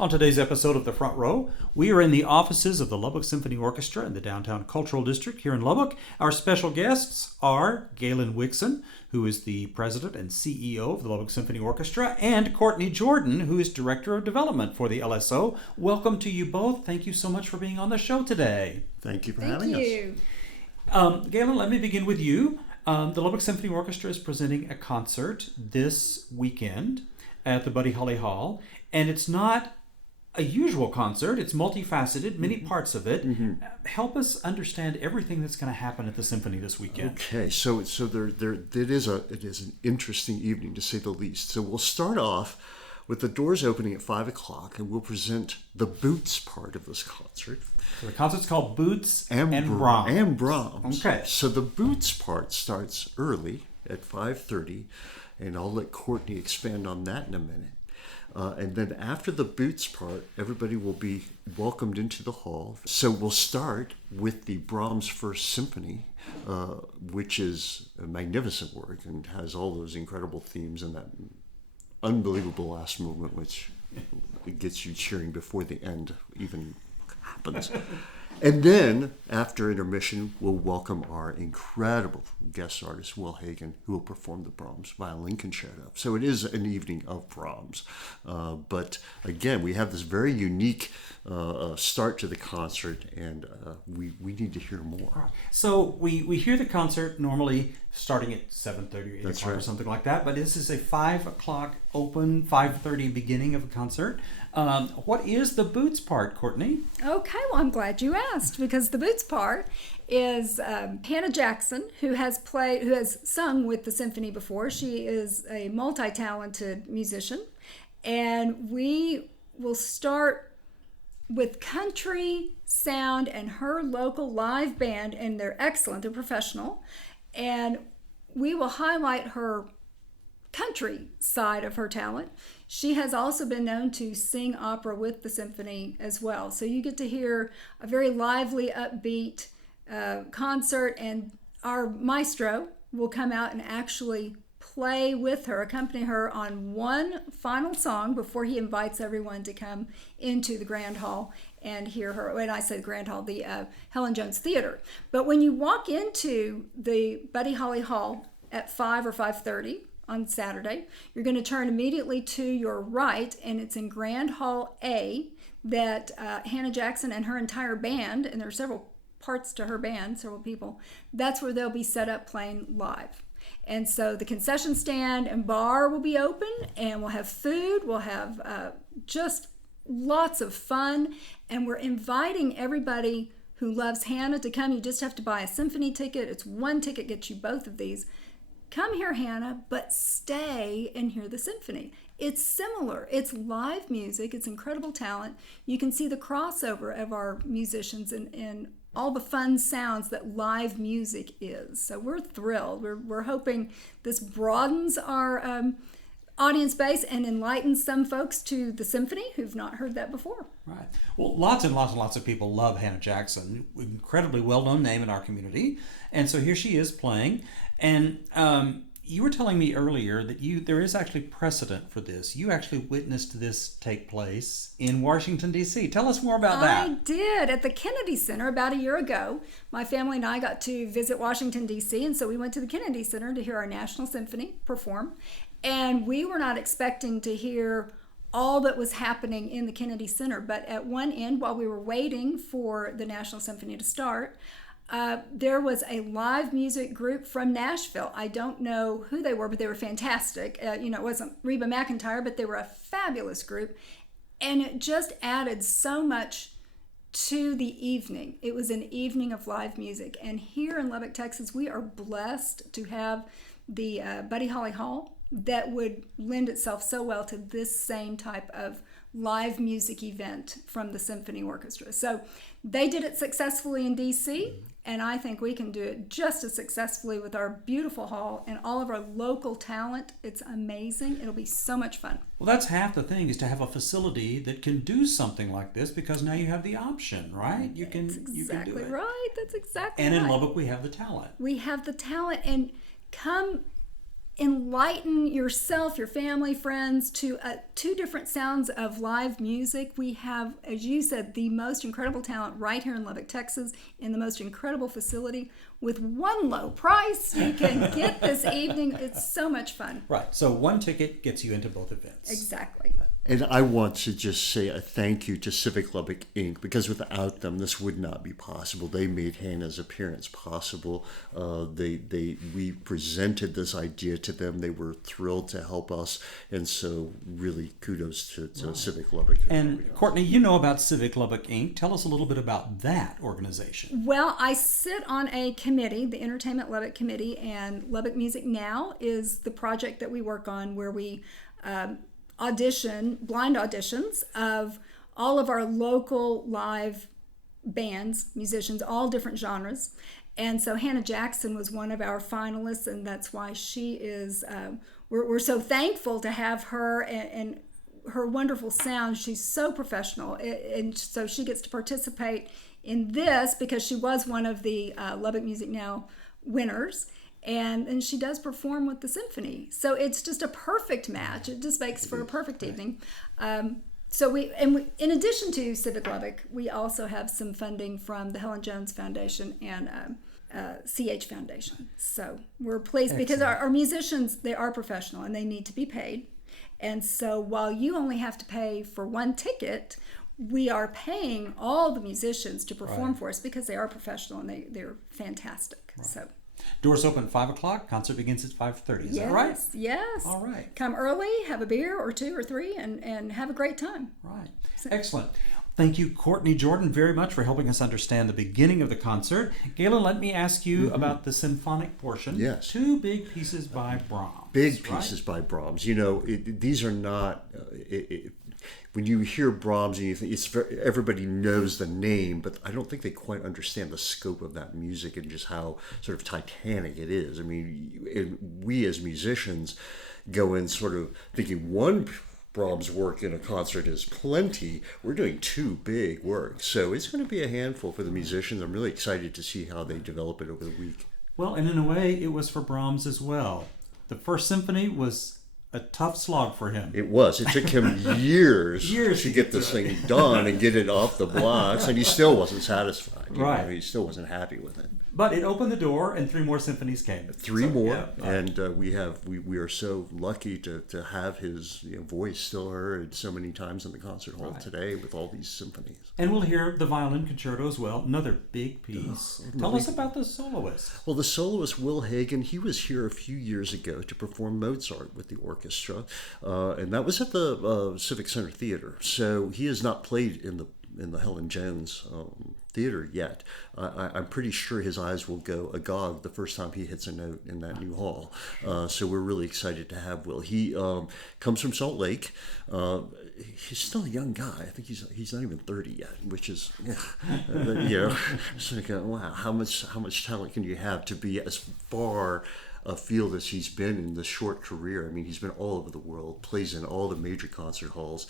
On today's episode of The Front Row, we are in the offices of the Lubbock Symphony Orchestra in the downtown Cultural District here in Lubbock. Our special guests are Galen Wixon, who is the president and CEO of the Lubbock Symphony Orchestra, and Courtney Jordan, who is director of development for the LSO. Welcome to you both. Thank you so much for being on the show today. Thank you for having us. Galen, let me begin with you. The Lubbock Symphony Orchestra is presenting a concert this weekend at the Buddy Holly Hall, and it's not a usual concert. It's multifaceted, many parts of it. Help us understand everything that's going to happen at the symphony this weekend. Okay, so it is an interesting evening, to say the least. So we'll start off with the doors opening at 5 o'clock, and we'll present the Boots part of this concert. So the concert's called Boots and Brahms. And Brahms. Okay. So the Boots part starts early at 5:30, and I'll let Courtney expand on that in a minute. And then after the Boots part, everybody will be welcomed into the hall. So we'll start with the Brahms First Symphony, which is a magnificent work and has all those incredible themes and that unbelievable last movement, which gets you cheering before the end even happens. And then, after intermission, we'll welcome our incredible guest artist, Will Hagen, who will perform the Brahms violin concerto. So it is an evening of Brahms. But again, we have this very unique start to the concert, and we need to hear more. So we hear the concert normally starting at 7:30 or 8 That's o'clock right. or something like that, but this is a 5 o'clock open, 5:30 beginning of a concert. What is the Boots part, Courtney? Okay, well, I'm glad you asked, because the Boots part is Hannah Jackson, who has sung with the symphony before. She is a multi-talented musician, and we will start with country sound and her local live band, and they're excellent, they're professional, and we will highlight her country side of her talent. She has also been known to sing opera with the symphony as well. So you get to hear a very lively, upbeat concert, and our maestro will come out and actually play with her, accompany her on one final song before he invites everyone to come into the Grand Hall and hear her. When I say the Grand Hall, the Helen Jones Theater. But when you walk into the Buddy Holly Hall at 5 or 5:30, on Saturday, you're going to turn immediately to your right, and it's in Grand Hall A that Hannah Jackson and her entire band, and there are several parts to her band, several people, that's where they'll be set up playing live. And so the concession stand and bar will be open, and we'll have food, we'll have just lots of fun, and we're inviting everybody who loves Hannah to come. You just have to buy a symphony ticket. It's one ticket gets you both of these. Come hear Hannah, but stay and hear the symphony. It's similar. It's live music. It's incredible talent. You can see the crossover of our musicians and all the fun sounds that live music is. So we're thrilled. We're hoping this broadens our audience base and enlightens some folks to the symphony who've not heard that before. Right. Well, lots and lots and lots of people love Hannah Jackson, incredibly well-known name in our community. And so here she is playing. And you were telling me earlier that there is actually precedent for this. You actually witnessed this take place in Washington, D.C. Tell us more about that. I did. At the Kennedy Center about a year ago, my family and I got to visit Washington, D.C., and so we went to the Kennedy Center to hear our National Symphony perform. And we were not expecting to hear all that was happening in the Kennedy Center, but at one end, while we were waiting for the National Symphony to start, there was a live music group from Nashville. I don't know who they were, but they were fantastic. It wasn't Reba McEntire, but they were a fabulous group. And it just added so much to the evening. It was an evening of live music. And here in Lubbock, Texas, we are blessed to have the Buddy Holly Hall that would lend itself so well to this same type of live music event from the Symphony Orchestra. So they did it successfully in DC, and I think we can do it just as successfully with our beautiful hall and all of our local talent. It's amazing. It'll be so much fun. Well, that's half the thing, is to have a facility that can do something like this, because now you have the option, right? That's exactly you can do it. right. That's exactly And right. in Lubbock, we have the talent. We have the talent, and come enlighten yourself, your family, friends to 2 different sounds of live music. We have, as you said, the most incredible talent right here in Lubbock, Texas, in the most incredible facility with one low price you can get this evening. It's so much fun. Right. So one ticket gets you into both events. Exactly. And I want to just say a thank you to Civic Lubbock Inc. because without them, this would not be possible. They made Hannah's appearance possible. We presented this idea to them. They were thrilled to help us, and so really kudos to Civic Lubbock. And Courtney, you know about Civic Lubbock Inc. Tell us a little bit about that organization. Well, I sit on a committee, the Entertainment Lubbock Committee, and Lubbock Music Now is the project that we work on where we blind auditions of all of our local live bands, musicians, all different genres. And so Hannah Jackson was one of our finalists, and that's why she is, we're so thankful to have her and her wonderful sound. She's so professional, and so she gets to participate in this because she was one of the Lubbock Music Now winners. And she does perform with the symphony. So it's just a perfect match. It just makes for a perfect evening. So we, in addition to Civic Lubbock, we also have some funding from the Helen Jones Foundation and CH Foundation. So we're pleased because our musicians, they are professional and they need to be paid. And so while you only have to pay for one ticket, we are paying all the musicians to perform for us because they are professional and they're fantastic. Right. So. Doors open at 5 o'clock. Concert begins at 5:30. Is that right? Yes. All right. Come early, have a beer or 2 or 3, and have a great time. Right. Excellent. Thank you, Courtney Jordan, very much for helping us understand the beginning of the concert. Galen, let me ask you about the symphonic portion. Yes. 2 big pieces by Brahms. Big pieces by Brahms. You know, these are not... when you hear Brahms and you think everybody knows the name, but I don't think they quite understand the scope of that music and just how sort of titanic it is. I mean, we as musicians go in sort of thinking one Brahms work in a concert is plenty. We're doing 2 big works. So it's going to be a handful for the musicians. I'm really excited to see how they develop it over the week. Well, and in a way, it was for Brahms as well. The first symphony was a tough slog for him. It was. It took him years to get this thing done and get it off the blocks, and he still wasn't satisfied. You know, he still wasn't happy with it. But it opened the door, and 3 more symphonies came. 3 more, and we are so lucky to have his voice still heard so many times in the concert hall today with all these symphonies. And we'll hear the violin concerto as well, another big piece. Tell us about the soloist. Well, the soloist, Will Hagen, he was here a few years ago to perform Mozart with the orchestra, and that was at the Civic Center Theater. So he has not played in the Helen Jones theater yet. I'm pretty sure his eyes will go agog the first time he hits a note in that new hall. So we're really excited to have Will. He comes from Salt Lake. He's still a young guy. I think he's not even 30 yet, which is it's like, wow, how much talent can you have to be as far afield as he's been in this short career. I mean, he's been all over the world, plays in all the major concert halls.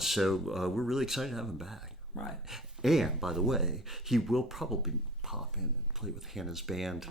So we're really excited to have him back. Right. And, by the way, he will probably pop in and play with Hannah's band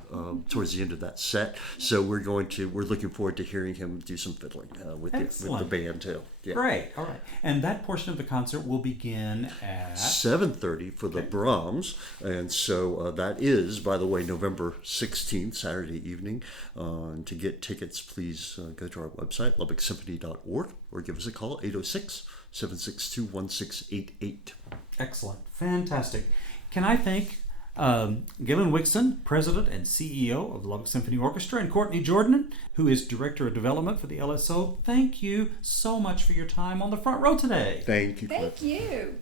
towards the end of that set. So we're looking forward to hearing him do some fiddling with the band too. Yeah. Great. All right. And that portion of the concert will begin at 7:30 for the Brahms. And so that is, by the way, November 16th, Saturday evening. And to get tickets, please go to our website, lubbocksymphony.org, or give us a call, 806-762-1688. Excellent. Fantastic. Can I thank Galen Wixon, President and CEO of the Lubbock Symphony Orchestra, and Courtney Jordan, who is Director of Development for the LSO. Thank you so much for your time on the front row today. Thank you. Thank you.